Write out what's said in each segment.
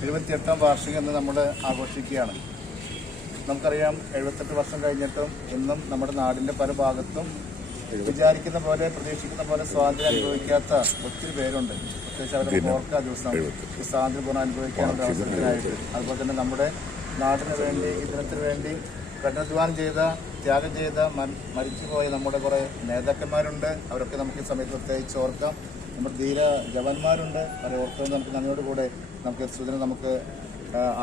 78ാം വാർഷികം എന്ന് നമ്മൾ ആഘോഷിക്കുകയാണ്. നമുക്കറിയാം 78 വർഷം കഴിഞ്ഞിട്ടും ഇന്നും നമ്മുടെ നാടിൻ്റെ പല ഭാഗത്തും വിചാരിക്കുന്ന പോലെ പ്രതീക്ഷിക്കുന്ന പോലെ സ്വാതന്ത്ര്യം അനുഭവിക്കാത്ത ഒത്തിരി പേരുണ്ട്. പ്രത്യേകിച്ച് അവരുടെ ഓർക്കാ ദിവസം ഈ സ്വാതന്ത്ര്യപൂർണ്ണം അനുഭവിക്കാനുള്ള അവസരത്തിനായിട്ട്. അതുപോലെ തന്നെ നമ്മുടെ നാടിന് വേണ്ടി ഈ ദിനത്തിന് വേണ്ടി കഠിനാധ്വാനം ചെയ്ത ത്യാഗം ചെയ്ത മരിച്ചുപോയ നമ്മുടെ കുറേ നേതാക്കന്മാരുണ്ട്. അവരൊക്കെ നമുക്ക് ഈ സമയത്ത് പ്രത്യേകിച്ച് ഓർക്കാം. നമ്മുടെ ധീര ജവാന്മാരുണ്ട്. അവരെ ഓർക്കുന്നത് നമുക്ക് നന്ദിയോടുകൂടെ നമുക്ക് സുദിനം നമുക്ക്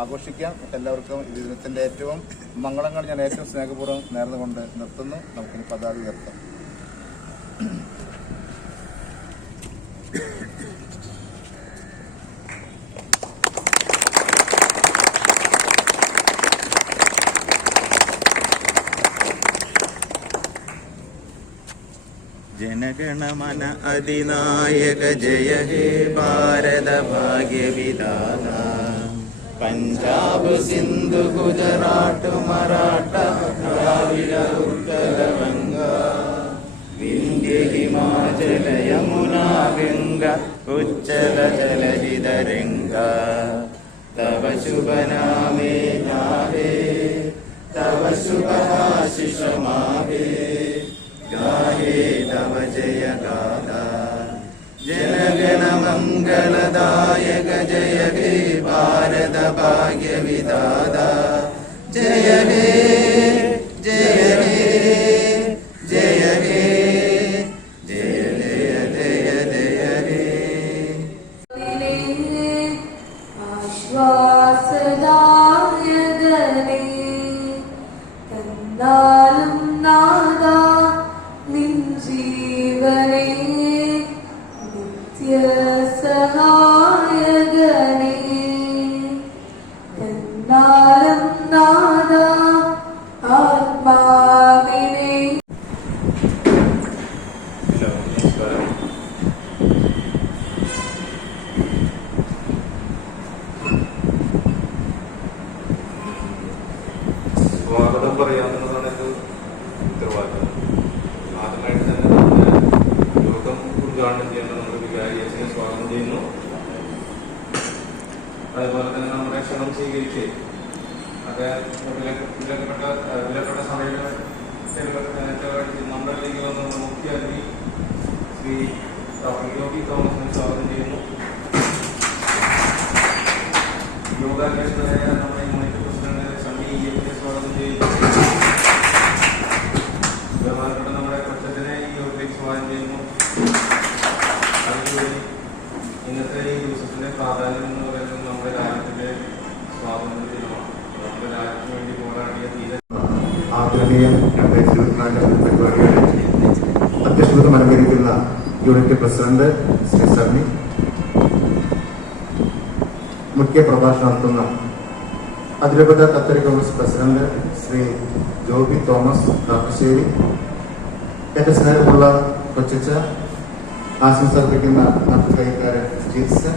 ആഘോഷിക്കാം. എല്ലാവർക്കും ഈ ദിനത്തിൻ്റെ ഏറ്റവും മംഗളങ്ങൾ ഞാൻ ഏറ്റവും സ്നേഹപൂർവ്വം നേർന്നുകൊണ്ട് നിർത്തുന്നു. നമുക്കിനി പതാക ഉയർത്താം. जनगणमन अधिनायक जय हे भारत भाग्य विधाता पंजाब सिंधु गुजरात मराठा द्राविड उत्कल गंगा विंध्य हिमाचल यमुना गंगा उच्चल जलधि तरंगा तव शुभ नामे गावे तव शुभ आशीष मावे गाहे तव जय गाथा जनगण मंगलदायक जय हे भारत भाग्य विधाता जय हे जय हे जय हे जय जय जय जय हे ആശ്വാസദായകനേ തന്നാലും നാദാ നിൻ ജീവനേ നിത്യസഹായകനേ തന്നാലും നാദാ ആത്മാവിനേ. സ്വാഗതം പറയാവുന്നതാണ് ഇത് ഉത്തരവാദിത്തം. ആദ്യമായിട്ട് തന്നെ നമ്മുടെ യോഗം ഉദ്ഘാടനം ചെയ്യുന്ന നമ്മുടെ വികാരി അച്ഛനെ സ്വാഗതം ചെയ്യുന്നു. അതുപോലെ തന്നെ നമ്മുടെ ക്ഷണം സ്വീകരിച്ച് വിലപ്പെട്ട സമയം ചെലവഴിച്ച് നമ്മുടെ ഇതിലേക്ക് വന്ന മുഖ്യ അതിഥി ശ്രീ ഡോക്ടർ യോഗി തോമസിനെ സ്വാഗതം ചെയ്യുന്നു. യോഗാന്വേഷണമായ നമ്മുടെ യൂണിറ്റ് പ്രസിഡന്റ് ഷമി യെ സ്വാഗതം ചെയ്യുന്നു. ബഹുമാനപ്പെട്ട നമ്മുടെ കൊച്ചച്ഛനെ ഈ യോഗത്തിലേക്ക് സ്വാഗതം ചെയ്യുന്നു. അതുപോലെ ഇന്നത്തെ ഈ ദിവസത്തിന്റെ പ്രാധാന്യം എന്ന് പറയുന്നത് നമ്മുടെ രാജ്യത്തിന്റെ സ്വാതന്ത്ര്യ ദിനമാണ്. നമ്മുടെ രാജ്യത്തിന് വേണ്ടി പോരാടിയ തീരെ ആദരണീയം 2024 പരിപാടിയുടെ അധ്യക്ഷത അലങ്കരിക്കുന്ന യൂണിറ്റ് പ്രസിഡന്റ് ശ്രീ സണ്ണി, മുഖ്യ പ്രഭാഷണം നടത്തുന്ന അതിരൂപത കത്തോലിക്ക കോൺഗ്രസ് പ്രസിഡന്റ് ശ്രീ ജോബി തോമസ് കാപ്പശ്ശേരി, എന്റെ സ്നേഹമുള്ള കൊച്ചച്ച, ആശംസ അർപ്പിക്കുന്ന നാട്ടുകൈക്കാരൻ സ്റ്റീൽസൺ,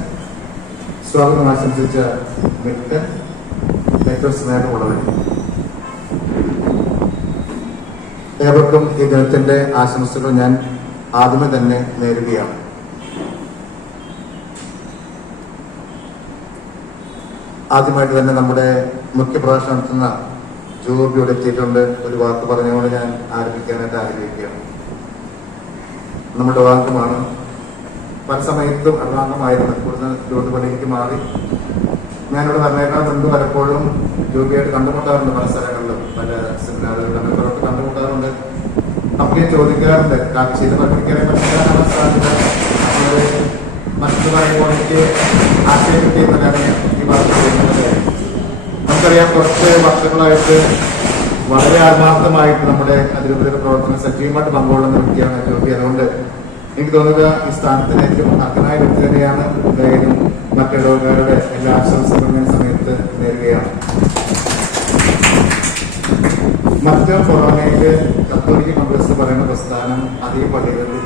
സ്വാഗതം ആശംസിച്ച മിൽട്ടൻ, ഏറ്റവും സ്നേഹമുള്ളവർ, ഏവർക്കും ഈ ദിനത്തിന്റെ ആശംസകൾ ഞാൻ ആദ്യമേ തന്നെ നേരുകയാണ്. ആദ്യമായിട്ട് തന്നെ നമ്മുടെ മുഖ്യ പ്രഭാഷണം നടത്തുന്ന ജോബിയോട് എത്തിയിട്ടുണ്ട്. ഒരു വാക്ക് പറഞ്ഞുകൊണ്ട് ഞാൻ ആരംഭിക്കാനായിട്ട് ആഗ്രഹിക്കുകയാണ്. നമ്മുടെ വാക്കുമാണ് പല സമയത്തും അർവാംഗമായിരുന്നു. കൂടുതൽ ജോലിപണിക്ക് മാറി ഞാനിവിടെ വന്നേക്കാൾ മുൻപ് പലപ്പോഴും ജോബിയായിട്ട് കണ്ടുമുട്ടാറുണ്ട്. പല സ്ഥലങ്ങളിലും പല സെമിനാറുകളിലും അങ്ങനെയൊക്കെ കണ്ടുമുട്ടാറുണ്ട്. അപ്പോൾ ഞാൻ ചോദിക്കാറുണ്ട്, കാഴ്ചയിൽ പഠിപ്പിക്കാനെ പഠിക്കാനുള്ള സാധ്യത മറ്റു പറയുമ്പോൾ എനിക്ക് ആശയം കിട്ടിയെന്നതാണ് ഈ വാർത്ത ചെയ്യുന്നത്. നമുക്കറിയാം, കുറച്ച് വർഷങ്ങളായിട്ട് വളരെ ആത്മാർത്ഥമായിട്ട് നമ്മുടെ അതിരൂപത പ്രവർത്തനം സജീവമായിട്ട് പങ്കുകൊള്ളുന്ന വ്യക്തിയാണ് ജോബി. അതുകൊണ്ട് എനിക്ക് തോന്നുക ഈ സ്ഥാനത്തിന് ഏറ്റവും അർഹനായ വ്യക്തി തന്നെയാണ്. എന്തായാലും മറ്റിടവകാരുടെ എല്ലാ ആശംസകളും ഈ സമയത്ത് നേരുകയാണ്. മറ്റ് കൊറോണയില് കത്തോലിക്ക കോൺഗ്രസ് പറയുന്ന പ്രസ്ഥാനം അധികം പള്ളികളിൽ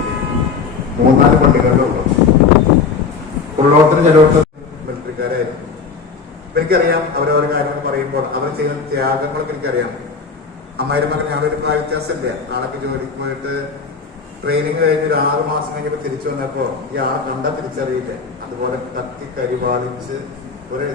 3-4 പള്ളികളിലുള്ളൂ. ഉള്ളോട്ടത്തിന് ചിലവർക്ക് മിലിറ്ററിക്കാരായിരുന്നു. എനിക്കറിയാം അവരോരോ കാര്യങ്ങൾ പറയുമ്പോൾ അവർ ചെയ്യുന്ന ത്യാഗങ്ങളൊക്കെ എനിക്കറിയാം. അമ്മായിയുടെ മകൻ ഞങ്ങളൊരു പ്രായ വ്യത്യാസമില്ല. നാളൊക്കെ ജോലിക്ക് പോയിട്ട് ട്രെയിനിങ് കഴിഞ്ഞ് ഒരു 6 മാസം കഴിഞ്ഞപ്പോൾ തിരിച്ചു വന്നപ്പോൾ ഈ ആളെ കണ്ടാൽ തിരിച്ചറിയില്ല. അതുപോലെ കത്തി കരിവാളിച്ച് ഒരു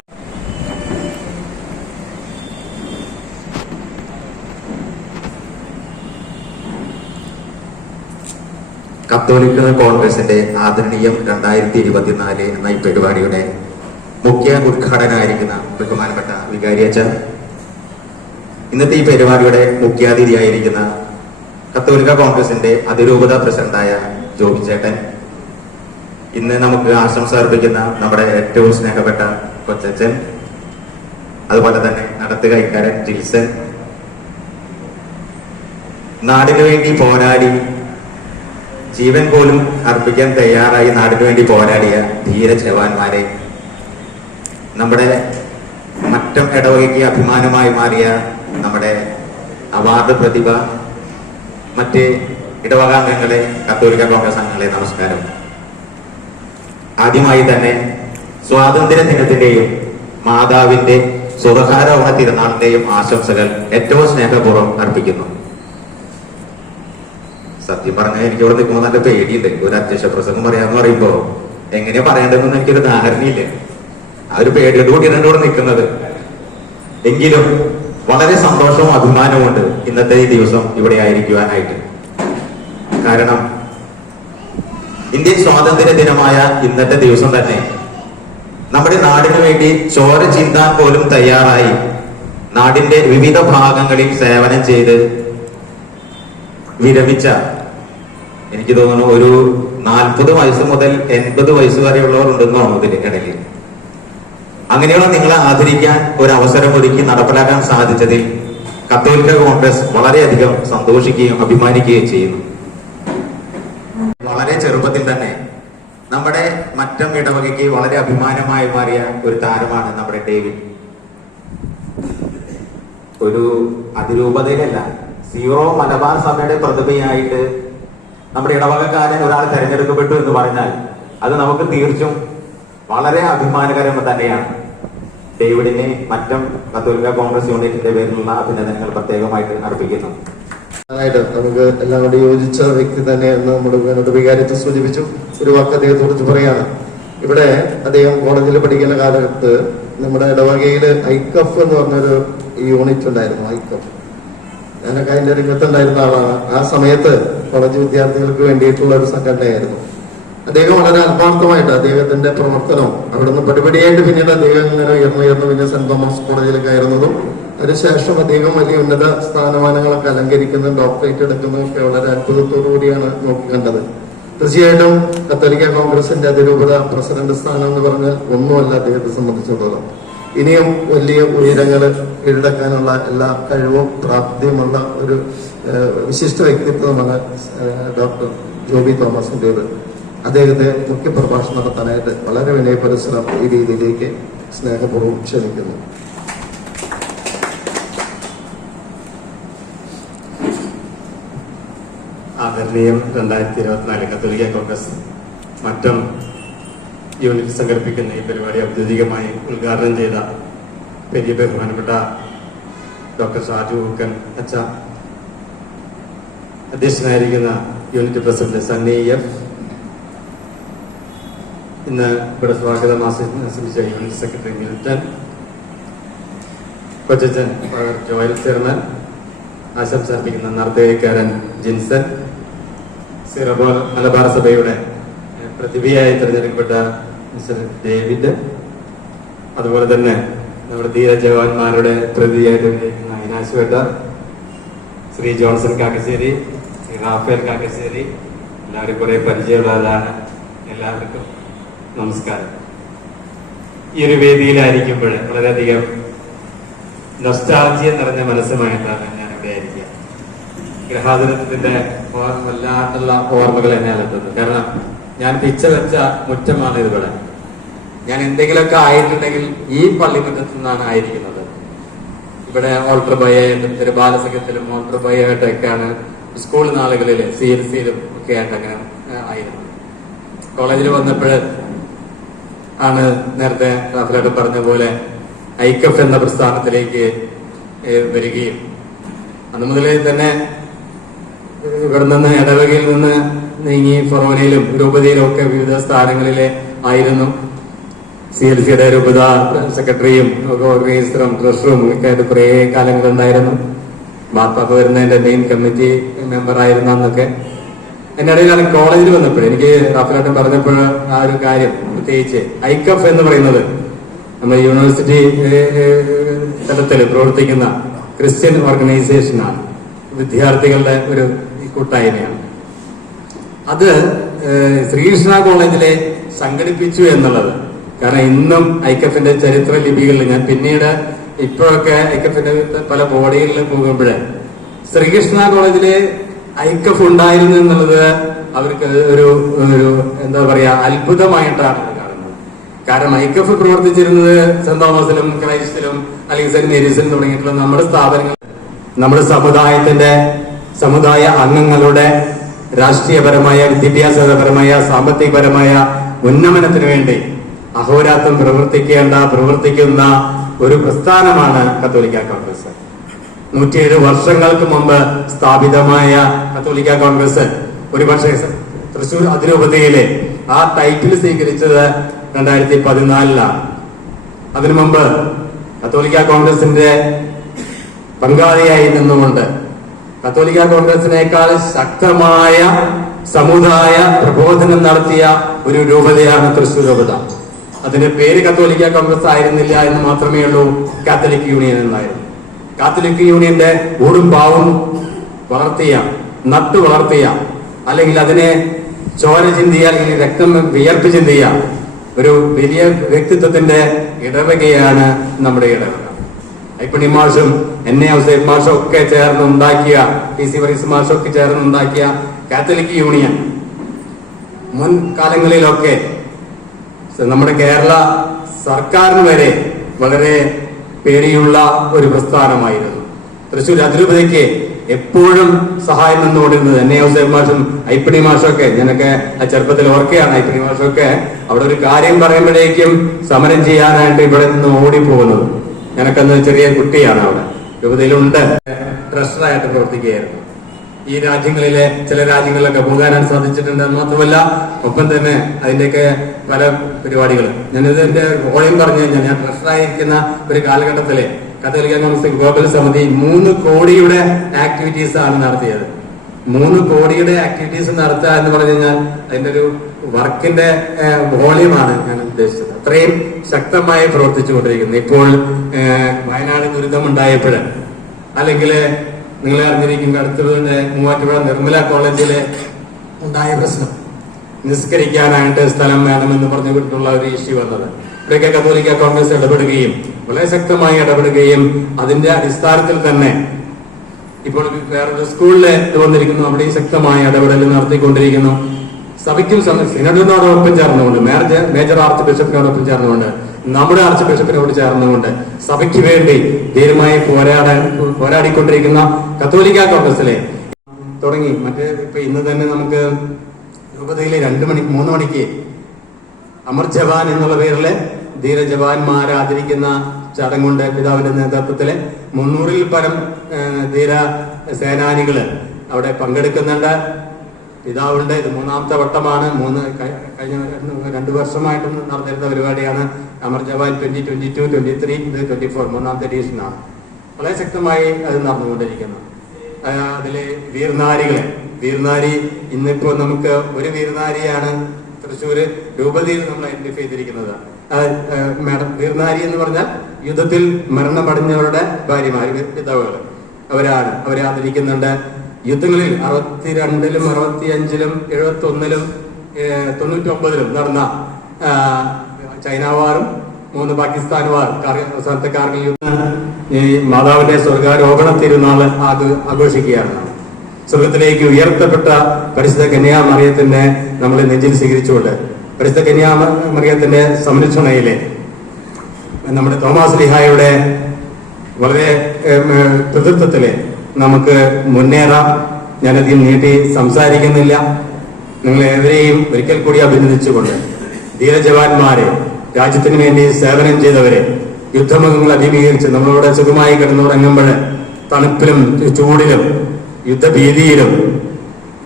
കത്തോലിക്ക കോൺഗ്രസിന്റെ ആദരണീയം 2024 എന്ന ഈ പരിപാടിയുടെ മുഖ്യ ഉദ്ഘാടകനായിരിക്കുന്ന ബഹുമാനപ്പെട്ട വികാരി അച്ഛൻ, ഇന്നത്തെ ഈ പരിപാടിയുടെ മുഖ്യാതിഥിയായിരിക്കുന്ന കത്തോലിക്ക കോൺഗ്രസിന്റെ അതിരൂപത പ്രസിഡന്റായ ജോബി ചേട്ടൻ, ഇന്ന് നമുക്ക് ആശംസ അർപ്പിക്കുന്ന നമ്മുടെ ഏറ്റവും സ്നേഹപ്പെട്ട കൊച്ചച്ഛൻ, അതുപോലെ തന്നെ നടത്തുകൈക്കാരൻ ജിൽസൺ, നാടിനു വേണ്ടി പോരാടി ജീവൻ പോലും അർപ്പിക്കാൻ തയ്യാറായി നാടിനു വേണ്ടി പോരാടിയ ധീര ജവാന്മാരെ, നമ്മുടെ മറ്റം ഇടവകയ്ക്ക് അഭിമാനമായി മാറിയ നമ്മുടെ അവാർഡ് പ്രതിഭ, മറ്റ് ഇടവകാംഗങ്ങളെ, കത്തോലിക്ക കോൺഗ്രസ് അംഗങ്ങളെ, നമസ്കാരം. ആദ്യമായി തന്നെ സ്വാതന്ത്ര്യ ദിനത്തിന്റെയും മാതാവിന്റെ സ്വതഹാരോഹണ തിരുനാളിന്റെയും ആശംസകൾ ഏറ്റവും സ്നേഹപൂർവ്വം അർപ്പിക്കുന്നു. സത്യം പറഞ്ഞാൽ എനിക്ക് ഇവിടെ നിൽക്കുമ്പോൾ നല്ല പേടിയുണ്ട്. ഒരു അധ്യക്ഷ പ്രസംഗം പറയാന്ന് പറയുമ്പോ എങ്ങനെയാ പറയേണ്ടതെന്ന് എനിക്കൊരു ധാരണയില്ല. ആ ഒരു പേടിയോട് കൂടിയാണ് ഇവിടെ നിൽക്കുന്നത്. എങ്കിലും വളരെ സന്തോഷവും അഭിമാനവും ഉണ്ട് ഇന്നത്തെ ഈ ദിവസം ഇവിടെ ആയിരിക്കുവാനായിട്ട്. കാരണം ഇന്ത്യൻ സ്വാതന്ത്ര്യ ദിനമായ ഇന്നത്തെ ദിവസം തന്നെ നമ്മുടെ നാടിനു വേണ്ടി ചോര ചിന്താൻ പോലും തയ്യാറായി നാടിന്റെ വിവിധ ഭാഗങ്ങളിൽ സേവനം ചെയ്ത് വിരമിച്ച, എനിക്ക് തോന്നുന്നു ഒരു 40 വയസ്സ് മുതൽ 80 വയസ്സ് വരെയുള്ളവർ ഉണ്ടെന്ന് തോന്നുന്നു ഇതിന്റെ ഇടയിൽ. അങ്ങനെയുള്ള നിങ്ങളെ ആദരിക്കാൻ ഒരു അവസരം ഒരുക്കി നടപ്പിലാക്കാൻ സാധിച്ചതിൽ കത്തോലിക്ക കോൺഗ്രസ് വളരെയധികം സന്തോഷിക്കുകയും അഭിമാനിക്കുകയും ചെയ്യുന്നു. വളരെ ചെറുപ്പത്തിൽ തന്നെ നമ്മുടെ മറ്റം ഇടവകയ്ക്ക് വളരെ അഭിമാനമായി മാറിയ ഒരു താരമാണ് നമ്മുടെ ഡേവിഡ്. ഒരു അതിരൂപതയിലല്ല, സീറോ മലബാർ സഭയുടെ പ്രതിഭയായിട്ട് നമ്മുടെ ഇടവകക്കാരൻ ഒരാൾ തെരഞ്ഞെടുക്കപ്പെട്ടു എന്ന് പറഞ്ഞാൽ അത് നമുക്ക് തീർച്ചും വളരെ അഭിമാനകരം തന്നെയാണ്. ഡേവിഡിനെ മറ്റം കത്തോലിക്ക കോൺഗ്രസ് യൂണിറ്റിന്റെ പേരിലുള്ള അഭിനന്ദനങ്ങൾ പ്രത്യേകമായിട്ട് അർപ്പിക്കുന്നു. നമുക്ക് എല്ലാം കൂടി യോജിച്ച വ്യക്തി തന്നെ എന്ന് നമ്മുടെ വികാരത്തെ സൂചിപ്പിച്ചു. ഒരു വാക്ക് അദ്ദേഹത്തെ കുറിച്ച് പറയാണ്. ഇവിടെ അദ്ദേഹം കോളേജിൽ പഠിക്കുന്ന കാലത്ത് നമ്മുടെ ഇടവകയിൽ ഐക്കഫ് എന്ന് പറഞ്ഞൊരു യൂണിറ്റ് ഉണ്ടായിരുന്നു. ഐക്കഫ്, ഞാനൊക്കെ അതിന്റെ രംഗത്തുണ്ടായിരുന്ന ആളാണ്. ആ സമയത്ത് കോളേജ് വിദ്യാർത്ഥികൾക്ക് വേണ്ടിയിട്ടുള്ള ഒരു സംഘടനയായിരുന്നു. അദ്ദേഹം വളരെ ആത്മാർത്ഥമായിട്ട് അദ്ദേഹത്തിന്റെ പ്രവർത്തനം അവിടുന്ന് പടിപടിയായിട്ട് പിന്നീട് അദ്ദേഹം ഇങ്ങനെ ഉയർന്നു പിന്നെ സെന്റ് തോമസ് കോളേജിൽ കയറുന്നതും അതിനുശേഷം അദ്ദേഹം വലിയ ഉന്നത സ്ഥാനമാനങ്ങളൊക്കെ അലങ്കരിക്കുന്നതും ഡോക്ടറേറ്റ് എടുക്കുന്നതും ഒക്കെ വളരെ അത്ഭുതത്തോടു കൂടിയാണ് നോക്കിക്കണ്ടത്. തീർച്ചയായിട്ടും കത്തോലിക്ക കോൺഗ്രസിന്റെ അതിരൂപത പ്രസിഡന്റ് സ്ഥാനം എന്ന് പറഞ്ഞാൽ ഒന്നുമല്ല അദ്ദേഹത്തെ സംബന്ധിച്ചിടത്തോളം. ഇനിയും വലിയ ഉയരങ്ങൾ കീഴടക്കാനുള്ള എല്ലാ കഴിവും പ്രാപ്തിയുമുള്ള ഒരു വിശിഷ്ട വ്യക്തിത്വമാണ് ഡോക്ടർ ജോബി തോമസിൻ്റെത്. അദ്ദേഹത്തെ മുഖ്യപ്രഭാഷണം നടത്താനായിട്ട് വളരെ വിനയപരിശ്രമം ഈ രീതിയിലേക്ക് സ്നേഹപൂർവ്വം ക്ഷണിക്കുന്നു. ആദരണീയം 2024 കത്തോലിക്ക കോൺഗ്രസ് മറ്റം യൂണിറ്റ് സംഘടിപ്പിക്കുന്ന ഈ പരിപാടി ഔദ്യോഗികമായി ഉദ്ഘാടനം ചെയ്ത പെരിയ ബഹുമാനപ്പെട്ട ഡോക്ടർ ഷാജു ഊക്കൻ അച്ഛ, അധ്യക്ഷനായിരിക്കുന്ന യൂണിറ്റ് പ്രസിഡന്റ് സണ്ണി എഫ്, ഇന്ന് ഇവിടെ സ്വാഗതം ആശംസിച്ച യൂണിറ്റ് സെക്രട്ടറി മിൽട്ടൺ, കൊച്ചച്ഛൻ ജോയൽ ചെയർമാൻ, ആശംസ അർപ്പിക്കുന്ന നടത്തുകൈക്കാരൻ ജിൻസൺ, സീറോ മലബാർ സഭയുടെ പ്രതിഭയായി തിരഞ്ഞെടുക്കപ്പെട്ട മിസ്റ്റർ ഡേവിഡ്, അതുപോലെ തന്നെ നമ്മുടെ ധീര ജവാന്മാരുടെ പ്രതിനിധിയായിട്ട് വിജയിക്കുന്ന ഇനാശുവേട്ട, ശ്രീ ജോൺസൺ കാക്കശ്ശേരി, ശ്രീ റാഫേൽ കാക്കശ്ശേരി, എല്ലാവരും കുറെ പരിചയമുള്ളതാണ്. എല്ലാവർക്കും നമസ്കാരം. ഈ ഒരു വേദിയിലായിരിക്കുമ്പോൾ വളരെയധികം നൊസ്റ്റാൾജിയ നിറഞ്ഞ മനസ്സുമായിട്ടാണ് ഞാൻ ഇവിടെ ആയിരിക്കുക. ഗ്രഹാതുരത്വത്തിന്റെ വല്ലാണ്ടുള്ള ഓർമ്മകൾ എന്നെ അലട്ടുന്നു. കാരണം ഞാൻ പിച്ച വെച്ച മുറ്റമാണ് ഇതിവിടെ. ഞാൻ എന്തെങ്കിലുമൊക്കെ ആയിട്ടുണ്ടെങ്കിൽ ഈ പള്ളിമുറ്റത്തു നിന്നാണ് ആയിരിക്കുന്നത്. ഇവിടെ ഓൾട്ടർ ബോയായിട്ടും ബാലസംഘത്തിലും ഓൾട്ടർ ബോയായിട്ടൊക്കെയാണ് സ്കൂൾ നാളുകളിൽ CLC-യിലും ഒക്കെ ആയിട്ട് അങ്ങനെ ആയിരുന്നു. കോളേജിൽ വന്നപ്പോൾ ആണ് നേരത്തെ റാഫേൽ പറഞ്ഞ പോലെ ഐക്കഫ് എന്ന പ്രസ്ഥാനത്തിലേക്ക് വരികയും അന്ന് മുതലേ തന്നെ ഇവിടെ നിന്ന് ഇടവകയിൽ നിന്ന് നീങ്ങി ഫൊറോനയിലും രൂപതയിലും ഒക്കെ വിവിധ സ്ഥാനങ്ങളിലെ ആയിരുന്നു. CLC-യുടെ രൂപത സെക്രട്ടറിയും ഓർഗനൈസറും ട്രഷറും ഒക്കെ ആയിട്ട് കുറേ കാലങ്ങളുണ്ടായിരുന്നു. മാർപ്പാപ്പ വരുന്നതിന്റെ മെയിൻ കമ്മിറ്റി മെമ്പർ ആയിരുന്നു അന്നൊക്കെ. എന്റെ ഇടയിലാണ് കോളേജിൽ വന്നപ്പോൾ എനിക്ക് റാഫേലേട്ടൻ പറഞ്ഞപ്പോൾ ആ ഒരു കാര്യം പ്രത്യേകിച്ച് ഐക്കഫ് എന്ന് പറയുന്നത് നമ്മുടെ യൂണിവേഴ്സിറ്റി തലത്തിൽ പ്രവർത്തിക്കുന്ന ക്രിസ്ത്യൻ ഓർഗനൈസേഷനാണ്, വിദ്യാർത്ഥികളുടെ ഒരു കൂട്ടായ്മയാണ്. അത് ശ്രീകൃഷ്ണ കോളേജിലെ സംഘടിപ്പിച്ചു എന്നുള്ളത്, കാരണം ഇന്നും ഐക്കഫിന്റെ ചരിത്ര ലിപികളിൽ ഞാൻ പിന്നീട് ഇപ്പോഴൊക്കെ ഐക്കഫിന്റെ പല ബോഡികളിൽ പോകുമ്പോഴേ ശ്രീകൃഷ്ണ കോളേജിലെ ഐക്കഫ് ഉണ്ടായിരുന്നു എന്നുള്ളത് അവർക്ക് ഒരു എന്താ പറയാ അത്ഭുതമായിട്ടാണ് കാണുന്നത്. കാരണം ഐക്കഫ് പ്രവർത്തിച്ചിരുന്നത് സെന്റ് തോമസിലും ക്രൈസ്റ്റിലും അല്ലെങ്കിൽ സെന്റ് മേരീസിലും തുടങ്ങിയിട്ടുള്ള നമ്മുടെ സ്ഥാപനങ്ങൾ നമ്മുടെ സമുദായ അംഗങ്ങളുടെ രാഷ്ട്രീയപരമായ, വിദ്യാഭ്യാസപരമായ, സാമ്പത്തികപരമായ ഉന്നമനത്തിന് വേണ്ടി അഹോരാത്രം പ്രവർത്തിക്കുന്ന ഒരു പ്രസ്ഥാനമാണ് കത്തോലിക്ക കോൺഗ്രസ്. 107 വർഷങ്ങൾക്ക് മുമ്പ് സ്ഥാപിതമായ കത്തോലിക്ക കോൺഗ്രസ് ഒരുപക്ഷെ തൃശൂർ അതിരൂപതയിലെ ആ ടൈറ്റിൽ സ്വീകരിച്ചത് 2014 അതിനു മുമ്പ് കത്തോലിക്ക കോൺഗ്രസിന്റെ പങ്കാളിയായി നിന്നുകൊണ്ട് കത്തോലിക്ക കോൺഗ്രസിനേക്കാൾ ശക്തമായ സമുദായ പ്രബോധനം നടത്തിയ ഒരു രൂപതയാണ് തൃശൂർ രൂപത. അതിന്റെ പേര് കത്തോലിക്ക കോൺഗ്രസ് ആയിരുന്നില്ല എന്ന് മാത്രമേ ഉള്ളൂ, കാത്തലിക് യൂണിയൻ എന്നായിരുന്നു. കാത്തലിക് യൂണിയന്റെ ഊടും പാവും നട്ടു വളർത്തിയ അല്ലെങ്കിൽ അതിനെ ചോര ചിന്തിയ അല്ലെങ്കിൽ രക്തം വിയർപ്പ് ചിന്തിയ ഒരു വലിയ വ്യക്തിത്വത്തിന്റെ ഇടവകയാണ് നമ്മുടെ ഇടവക. ഐപ്പണി മാഷും എന്നെ ഔസേഫ് മാഷും ഒക്കെ ചേർന്ന് ഉണ്ടാക്കിയ, PC വർഗീസ് മാഷും ഒക്കെ ചേർന്ന് ഉണ്ടാക്കിയ കാത്തലിക് യൂണിയൻ മുൻകാലങ്ങളിലൊക്കെ നമ്മുടെ കേരള സർക്കാരിന് വരെ വളരെ പേടിയുള്ള ഒരു പ്രസ്ഥാനമായിരുന്നു. തൃശ്ശൂർ അതിരൂപതയ്ക്ക് എപ്പോഴും സഹായം നിന്നുകൊണ്ടിരുന്നത് എന്നെ ഔസേഫ് മാഷും ഐപ്പണി മാഷൊക്കെ, ഞാനൊക്കെ ചെറുപ്പത്തിൽ ഓർക്കുകയാണ്. ഐപ്പണി മാഷൊക്കെ അവിടെ ഒരു കാര്യം പറയുമ്പോഴേക്കും സമരം ചെയ്യാനായിട്ട് ഇവിടെ നിന്ന് ഓടിപ്പോകുന്നത്. ഞാനൊക്കെ ചെറിയ കുട്ടിയാണ്, അവിടെ രൂപതയിലുണ്ട്, ട്രഷറായിട്ട് പ്രവർത്തിക്കുകയായിരുന്നു. ഈ രാജ്യങ്ങളിലെ ചില രാജ്യങ്ങളിലൊക്കെ പോകാനാണ് സാധിച്ചിട്ടുണ്ട്. മാത്രമല്ല ഒപ്പം തന്നെ അതിന്റെയൊക്കെ പല പരിപാടികൾ ഞാനിതിന്റെ വോളിയം പറഞ്ഞു കഴിഞ്ഞാൽ ഞാൻ ട്രഷറായിരിക്കുന്ന ഒരു കാലഘട്ടത്തിലെ കത്തോലിക്ക കോൺഗ്രസ് ഗ്ലോബൽ സമിതി 3 കോടിയുടെ ആക്ടിവിറ്റീസ് ആണ് നടത്തിയത്. 3 കോടിയുടെ ആക്ടിവിറ്റീസ് നടത്തുക എന്ന് പറഞ്ഞു കഴിഞ്ഞാൽ അതിന്റെ ഒരു വർക്കിന്റെ വോളിയമാണ് ഞാൻ ഉദ്ദേശിച്ചത്. അത്രയും ശക്തമായി പ്രവർത്തിച്ചുകൊണ്ടിരിക്കുന്നു. ഇപ്പോൾ വയനാട് ദുരിതമുണ്ടായപ്പോൾ അല്ലെങ്കിൽ നിങ്ങളെ അറിഞ്ഞിരിക്കുന്ന അടുത്തുള്ള മൂവാറ്റുപുഴ നിർമ്മല കോളേജിലെ ഉണ്ടായ പ്രശ്നം, നിസ്കരിക്കാനായിട്ട് സ്ഥലം വേണമെന്ന് പറഞ്ഞുകൊണ്ടുള്ള ഒരു ഇഷ്യൂ വന്നത്, ഇവിടെയൊക്കെ കത്തോലിക്ക കോൺഗ്രസ് ഇടപെടുകയും വളരെ ശക്തമായി ഇടപെടുകയും അതിന്റെ അടിസ്ഥാനത്തിൽ തന്നെ ഇപ്പോൾ വേറൊരു സ്കൂളിൽ വന്നിരിക്കുന്നു, അവിടെയും ശക്തമായ ഇടപെടൽ നടത്തിക്കൊണ്ടിരിക്കുന്നു. സഭയ്ക്കും സിനഡിനോടൊപ്പം ചേർന്നുകൊണ്ട്, മേജർ ആർച്ച് ബിഷപ്പിനോടൊപ്പം ചേർന്നുകൊണ്ട്, നമ്മുടെ ആർച്ച് ബിഷപ്പിനോട് ചേർന്നുകൊണ്ട് സഭയ്ക്ക് വേണ്ടി ധീരമായി പോരാടിക്കൊണ്ടിരിക്കുന്ന കത്തോലിക്ക കോൺഗ്രസിലെ തുടങ്ങി ഇപ്പൊ ഇന്ന് തന്നെ നമുക്ക് രൂപതയിലെ 3 മണിക്ക് അമർ ജവാൻ എന്നുള്ള പേരില് ധീര ജവാന്മാരെ ആദരിക്കുന്ന ചടങ്ങുണ്ട്. പിതാവിന്റെ നേതൃത്വത്തില് 300-ൽ പരം ധീര സേനാനികള് അവിടെ പങ്കെടുക്കുന്നുണ്ട്. പിതാവുണ്ട്. ഇത് 3ാമത്തെ വട്ടമാണ്. കഴിഞ്ഞ 2 വർഷമായിട്ട് നടന്നിരുന്ന പരിപാടിയാണ് അമർ ജവാൻ 2022, 23, ഇത് 24 3ാമത്തെ എഡിഷനാണ്. വളരെ ശക്തമായി അത് നടന്നുകൊണ്ടിരിക്കുന്നു. അതിലെ വീർനാരി ഇന്നിപ്പോ നമുക്ക് ഒരു വീർനാരിയാണ് തൃശ്ശൂര് രൂപതയിൽ നമ്മൾ ഐഡന്റിഫൈ ചെയ്തിരിക്കുന്നത്. മാഡം വീർനാരി എന്ന് പറഞ്ഞാൽ യുദ്ധത്തിൽ മരണമടഞ്ഞവരുടെ ഭാര്യമാര്, പിതാവുകൾ, അവരെ ആദരിക്കുന്നുണ്ട്. യുദ്ധങ്ങളിൽ 62-ലും 65-ലും 71-ലും 99-ലും നടന്ന ചൈന വാറും 3 പാകിസ്ഥാൻ വാർ, അവസാനത്തെ കാർഗിൽ യുദ്ധം, ഈ മാതാവിന്റെ സ്വർഗാരോപണ തിരുനാള് ആഘോഷിക്കുകയാണ്. സ്വർഗത്തിലേക്ക് ഉയർത്തപ്പെട്ട പരിശുദ്ധ കന്യാമറിയത്തിന്റെ നമ്മൾ നെഞ്ചിൽ സ്വീകരിച്ചുകൊണ്ട് പരിശുദ്ധ കന്യാമറിയത്തിന്റെ സംരക്ഷണയിലെ നമ്മുടെ തോമാസ് ലീഹായുടെ വളരെ നേതൃത്വത്തില് നമുക്ക് മുന്നേറാം. ഞാനധികം നീട്ടി സംസാരിക്കുന്നില്ല. നിങ്ങളെവരെയും ഒരിക്കൽ കൂടി അഭിനന്ദിച്ചുകൊണ്ട് ധീരജവാന്മാരെ, രാജ്യത്തിന് വേണ്ടി സേവനം ചെയ്തവരെ, യുദ്ധമുഖങ്ങൾ അഭിമുഖീകരിച്ച് നമ്മളോട് സുഖമായി കിടന്നുറങ്ങുമ്പോൾ തണുപ്പിലും ചൂടിലും യുദ്ധഭീതിയിലും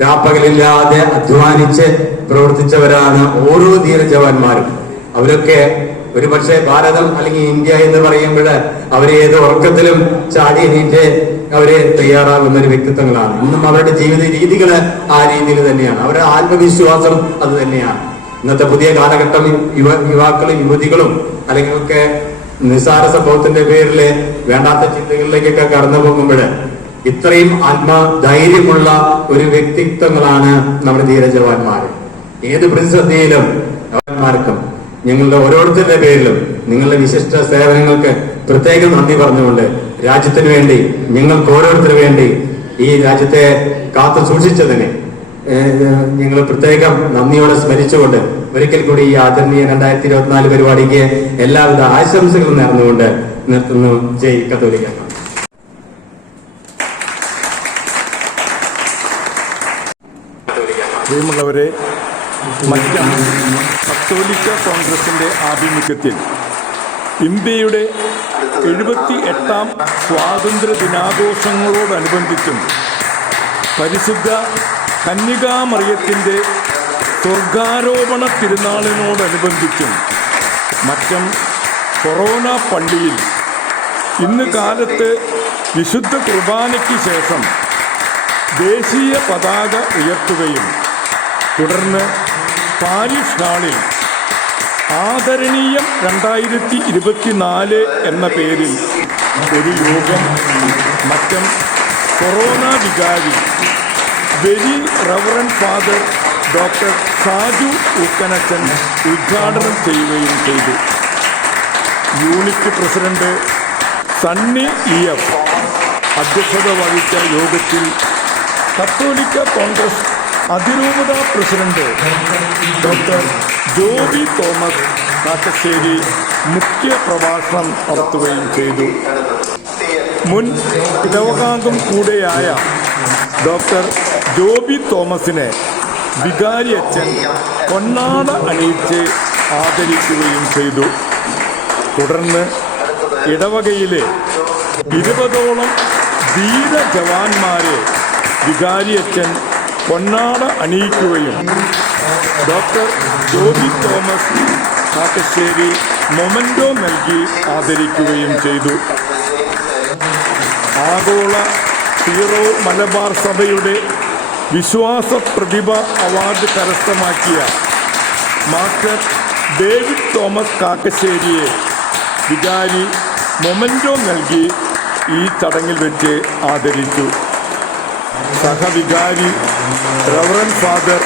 രാപ്പകലില്ലാതെ അധ്വാനിച്ച് പ്രവർത്തിച്ചവരാണ് ഓരോ ധീരജവാന്മാരും. അവരൊക്കെ ഒരുപക്ഷെ ഭാരതം അല്ലെങ്കിൽ ഇന്ത്യ എന്ന് പറയുമ്പോൾ അവരെ ഏത് ഉറക്കത്തിലും ചാടി എണീറ്റ് അവര് തയ്യാറാകുന്ന ഒരു വ്യക്തിത്വങ്ങളാണ്. ഇന്നും അവരുടെ ജീവിത രീതികൾ ആ രീതിയിൽ തന്നെയാണ്. അവരുടെ ആത്മവിശ്വാസം അത് തന്നെയാണ്. ഇന്നത്തെ പുതിയ കാലഘട്ടം യുവാക്കളും യുവതികളും അല്ലെങ്കിൽ ഒക്കെ നിസ്സാര സംഭവത്തിന്റെ പേരിൽ വേണ്ടാത്ത ചിന്തകളിലേക്കൊക്കെ കടന്നു പോകുമ്പോൾ ഇത്രയും ആത്മധൈര്യമുള്ള ഒരു വ്യക്തിത്വങ്ങളാണ് നമ്മുടെ ധീരജവാന്മാർ. ഏത് പ്രതിസന്ധിയിലും ജവാന്മാർക്കും ഞങ്ങളുടെ ഓരോരുത്തരുടെ പേരിലും നിങ്ങളുടെ വിശിഷ്ട സേവനങ്ങൾക്ക് പ്രത്യേകം നന്ദി പറഞ്ഞുകൊണ്ട് രാജ്യത്തിന് വേണ്ടി ഞങ്ങൾക്ക് ഓരോരുത്തരു വേണ്ടി ഈ രാജ്യത്തെ കാത്തു സൂക്ഷിച്ചതിന് ഞങ്ങൾ പ്രത്യേകം നന്ദിയോടെ സ്മരിച്ചുകൊണ്ട് ഒരിക്കൽ കൂടി ഈ ആദരണീയ 2024 പരിപാടിക്ക് എല്ലാവിധ ആശംസകളും നേർന്നുകൊണ്ട് നിർത്തുന്നു. ജയ് കത്തോലിക്ക. പ്രിയമുള്ളവരെ, മറ്റം കത്തോലിക്ക കോൺഗ്രസിന്റെ ആഭിമുഖ്യത്തിൽ ഇന്ത്യയുടെ 78ാം സ്വാതന്ത്ര്യ ദിനാഘോഷങ്ങളോടനുബന്ധിച്ചും പരിശുദ്ധ കന്യകാമറിയത്തിൻ്റെ സ്വർഗാരോപണ തിരുനാളിനോടനുബന്ധിച്ചും മറ്റം കൊറോണ പള്ളിയിൽ ഇന്ന് കാലത്ത് വിശുദ്ധ കുർബാനയ്ക്ക് ശേഷം ദേശീയ പതാക ഉയർത്തുകയും തുടർന്ന് പാരിഷ് ഹാളിൽ ആദരണീയം 2024 എന്ന പേരിൽ ഒരു യോഗം മറ്റം കൊറോണ വികാരി very reverend father doctor Saju ഉക്കനച്ചൻ ഉദ്ഘാടനം ചെയ്യുകയും ചെയ്തു. യൂണിറ്റ് പ്രസിഡന്റ് സണ്ണി EF അധ്യക്ഷത വഹിച്ച യോഗത്തിൽ കത്തോലിക്ക കോൺഗ്രസ് അതിരൂപത പ്രസിഡന്റ് ഡോക്ടർ ജോബി തോമസ് കാക്കശ്ശേരി മുഖ്യ പ്രഭാഷണം നടത്തുകയും ചെയ്തു. മുൻ ഇടവകാംഗം കൂടെയായ ഡോക്ടർ ജോബി തോമസിനെ വികാരി അച്ഛൻ പൊന്നാട അണിയിച്ച് ആദരിക്കുകയും ചെയ്തു. തുടർന്ന് ഇടവകയിലെ 20ഓളം ധീര ജവാന്മാരെ വികാരി അച്ഛൻ പൊന്നാട അണിയിക്കുകയും ഡോക്ടർ ജോബി തോമസ് കാക്കശ്ശേരി മൊമെന്റോ നൽകി ആദരിക്കുകയും ചെയ്തു. ആഗോള സീറോ മലബാർ സഭയുടെ വിശ്വാസ പ്രതിഭ അവാർഡ് കരസ്ഥമാക്കിയ മാസ്റ്റർ ഡേവിഡ് തോമസ് കാക്കശ്ശേരിയെ വികാരി മൊമെന്റോ നൽകി ഈ ചടങ്ങിൽ വെച്ച് ആദരിച്ചു. സഹവികാരി reverend father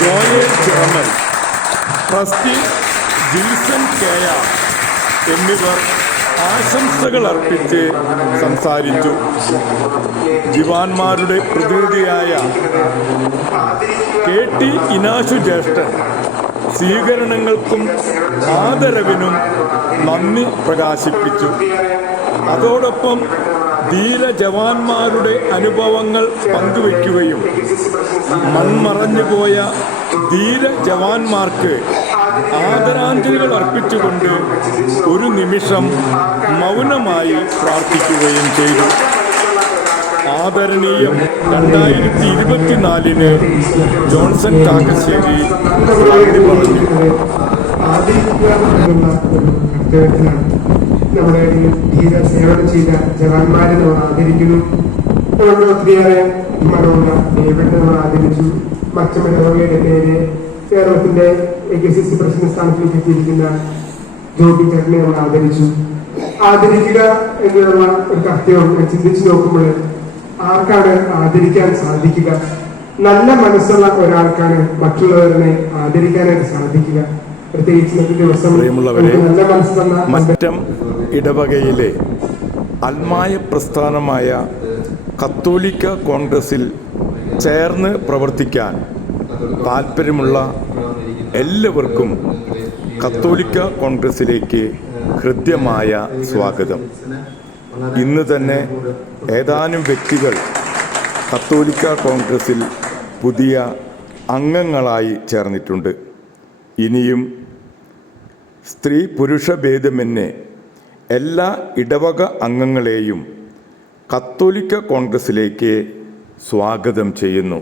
Joel Chiramal, trustee Jilson KR എന്നിവർ ആശംസകൾ അർപ്പിച്ച് സംസാരിച്ചു. ദിവാന്മാരുടെ പ്രതിനിധിയായ KT ഇനാശു ജ്യേഷ്ഠൻ സ്വീകരണങ്ങൾക്കും ആദരവിനും നന്ദി പ്രകാശിപ്പിച്ചു. അതോടൊപ്പം ധീര ജവാന്മാരുടെ അനുഭവങ്ങൾ പങ്കുവയ്ക്കുകയും മൺമറഞ്ഞുപോയ ധീര ജവാന്മാർക്ക് ആദരാഞ്ജലികൾ അർപ്പിച്ചുകൊണ്ട് ഒരു നിമിഷം മൗനമായി പ്രാർത്ഥിക്കുകയും ചെയ്തു. ആദരണീയം 2024 ജോൺസൺ കാക്കശ്ശേരി നന്ദി പറഞ്ഞു. നമ്മുടെ ധീര സേവനം ചെയ്ത ജവാന്മാരെ നമ്മൾ ആദരിക്കുന്നു. അതുകൊണ്ട് ഒത്തിരിയേറെ മനോഹര ദൈവത്തെ നമ്മൾ ആദരിച്ചു. മറ്റമിടവകയുടെ പേര് കേരളത്തിന്റെ AKCC പ്രസിഡന്റ് സ്ഥാനത്തേക്ക് എത്തിയിരിക്കുന്ന ജോബി ചേട്ടനെ നമ്മൾ ആദരിച്ചു. ആദരിക്കുക എന്നുള്ള ഒരു കർത്തവ്യം ചിന്തിച്ചു നോക്കുമ്പോൾ ആർക്കാണ് ആദരിക്കാൻ സാധിക്കുക? നല്ല മനസ്സുള്ള ഒരാൾക്കാണ് മറ്റുള്ളവരെ ആദരിക്കാനായിട്ട് സാധിക്കുക. പ്രിയമുള്ളവരെ, മറ്റം ഇടവകയിലെ അൽമായ പ്രസ്ഥാനമായ കത്തോലിക്ക കോൺഗ്രസിൽ ചേർന്ന് പ്രവർത്തിക്കാൻ താല്പര്യമുള്ള എല്ലാവർക്കും കത്തോലിക്ക കോൺഗ്രസിലേക്ക് ഹൃദ്യമായ സ്വാഗതം. ഇന്ന് തന്നെ ഏതാനും വ്യക്തികൾ കത്തോലിക്ക കോൺഗ്രസിൽ പുതിയ അംഗങ്ങളായി ചേർന്നിട്ടുണ്ട്. ഇനിയും സ്ത്രീ പുരുഷ ഭേദമന്യേ എല്ലാ ഇടവക അംഗങ്ങളെയും കത്തോലിക്ക കോൺഗ്രസിലേക്ക് സ്വാഗതം ചെയ്യുന്നു.